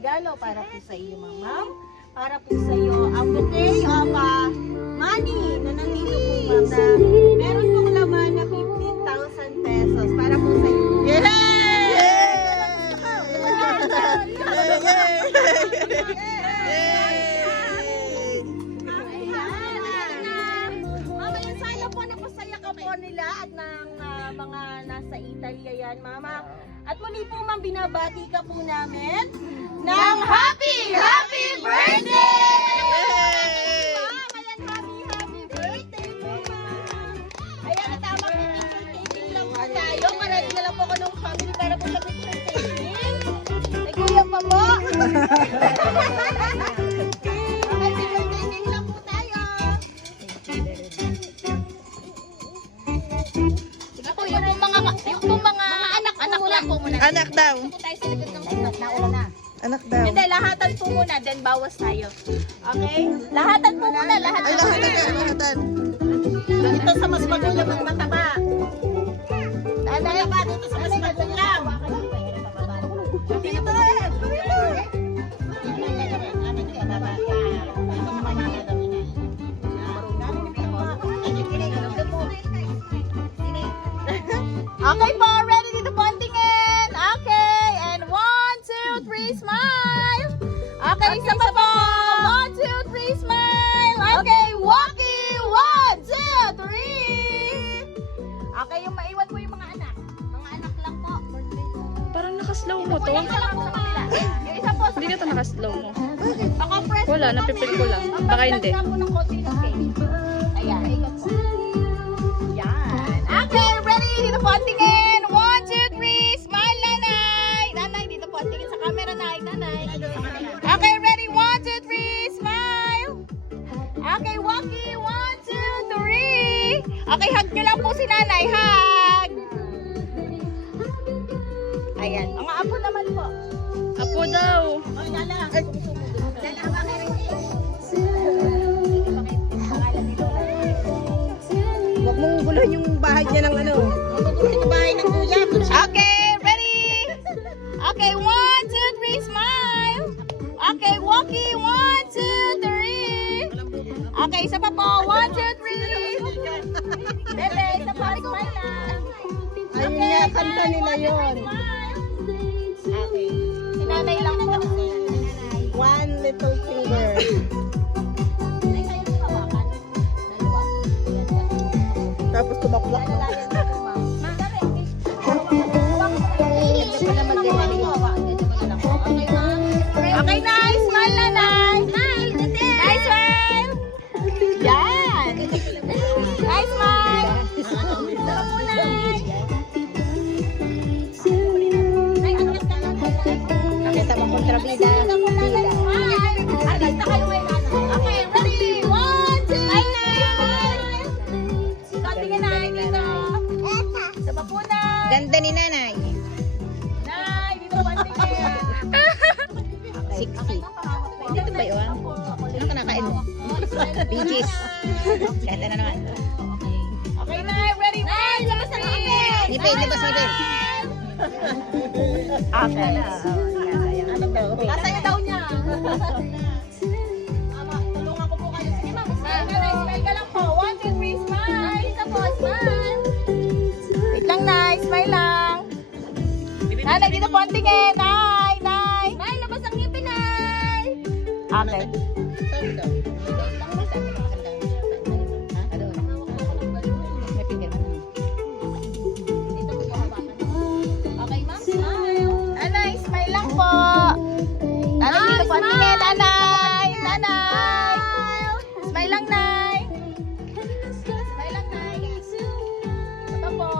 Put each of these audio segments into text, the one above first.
Regalo para po sa iyo, ma'am. Para po sa iyo ang bouquet of money na nandito po, ma'am, na meron pong laman na 15,000 pesos para po sa iyo. Mamaya sana po napasaya ka po nila at ng mga nasa Italia yan, mama. At muli po, ma'am, binabati ka po namin ng happy birthday! Ayan, happy birthday po, ma'am! Ayan, natama po, picture taking lang po tayo. Karating na lang po ko ng family para po sa picture taking. Ay, kuya pa po! Okay, picture taking lang po tayo. Sige po, yung mga anak lang po muna. Anak daw. Ito po tayo sa likod ng nauna na. Anak daw. Hindi, lahatan po muna, then bawas tayo. Okay? Lahatan po muna, lahatan. Ay, lahatan ka, lahatan. Dito sa mas magulang ang mataba. Mataba dito sa mas magulang. Dito rin. Okay po, ready dito po ang tingin. Okay, and 1, 2, 3, smile. Okay, isa pa po. 1, 2, 3, smile. Okay, walking. 1, 2, 3. Okay, yung maiwan mo yung mga anak. Mga anak lang po. Parang nakaslow mo to. Yung isa lang po sa kabila. Yung isa po sa Hindi ka to nakaslow mo. baka press. Wala, napipil ko lang. Baka hindi. Baka ng konti ng cake. Ayan, ikot po. Yan. Okay, ready? Dito po ang tingin. 1, 2, 3. Smile, nanay. Nanay, dito po ang tingin sa camera, nanay. Okay, ready? 1, 2, 3. Smile. Okay, walkie. 1, 2, 3. Okay, hug nyo lang po si nanay. Hug. Ayan. Mga apo naman po. Apo daw. Oh, Lala. Lala, bakit? Huwag mong guluhin yung bahay niya ng ano. Yung bahay ng kuya. Okay, ready? Okay, 1, 2, 3, smile. Okay, walkie. 1, 2, 3. Okay, isa pa po. 1, 2, 3. Bebe, isa pa. Smile lang. Ayun nga, kanta nila yun. Okay. Sinanay lang po. One little finger. Tapos tumaklak. Okay, nice. Smile na, nice. Nice smile. Yan. Nice smile. Nakita mo kontrabida. Artista kayo ngayon. Okay, ready? 1, 2, 3. Ikaw, tingin na dito. Sa papunan. Ganda ni nanay. Nay, dito ba tingin? Sexy. Dito ba yun? Ano ka nakain mo? Beaches. Kahit na naman. Okay, Nay, ready? Nay, labas na kami. Nipin, labas nipin. Okay. Ano daw? Kasaya daw niya. Ama, tulungan ko po kayo. Sige, ma'am. Smile ka, Nay. Smile ka lang po. 1, 2, 3, smile. Isa po, smile. Wait lang, Nay. Smile lang. Nanay, dito po ang tingin. Nay, Nay. Nay, labas ang ngipin, Nay. Okay. Saan daw? May finger man. Okay, ma'am. Smile. Nanay, smile lang po. Nanay, dito po ang tingin. Nanay. Nanay. Smile lang, Nay. Smile lang, Nay. Ito po.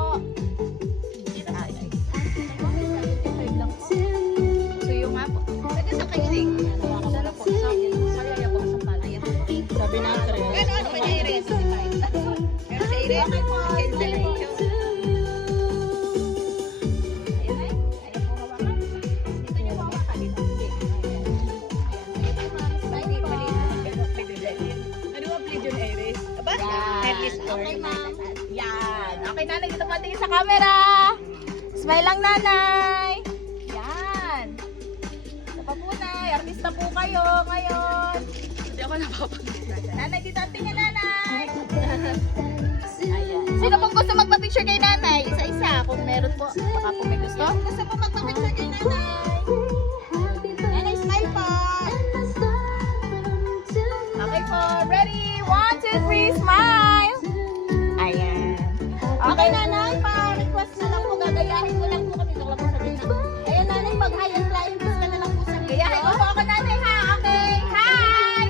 Suyo nga po. Pwede sa kayo. Sana po. Sorry, ayaw po sa palaya. Sabi na rin. Ano ba niya i-rest? Pero sa i-rest, cancel po. Okay, ma'am. Yan. Okay, nanay. Dito patingin sa camera. Smile lang, nanay. Yan. Sa papunan. artista po kayo ngayon. Hindi ako napapagod. Nanay, dito ang tingin, nanay. Ayan. Sino pong gusto magpa-picture kay nanay? Isa-isa, kung meron po. Baka po may gusto. Gusto po magpa-picture kay nanay. Nanay, smile po. Okay po, ready? 1, 2, 3, smile! Ayan. Okay, nanay, pa-request na lang po. Gagayahin mo lang po kami. Dok lang po sa gitna. Ayan, nanay, pag high and flying kiss ka na lang po sa gitna. Gayahin mo po ako, nanay, ha? Okay, hi!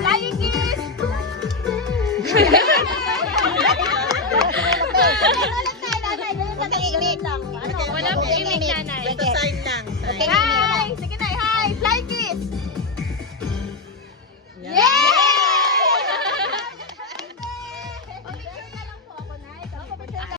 Flying kiss! Wala pong imig, nanay. Hi!